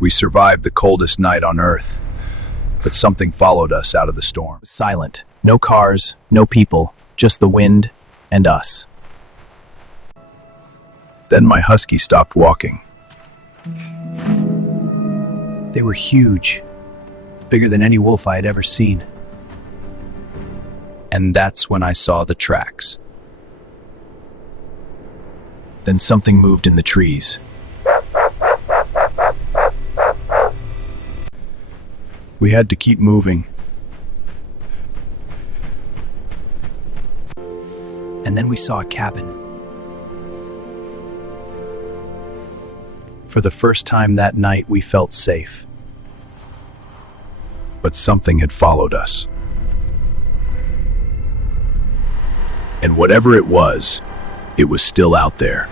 We survived the coldest night on Earth, but something followed us out of the storm. Silent. No cars, no people, just the wind and us. Then my husky stopped walking. They were huge, bigger than any wolf I had ever seen. And that's when I saw the tracks. Then something moved in the trees. We had to keep moving. And then we saw a cabin. For the first time that night, we felt safe. But something had followed us. And whatever it was still out there.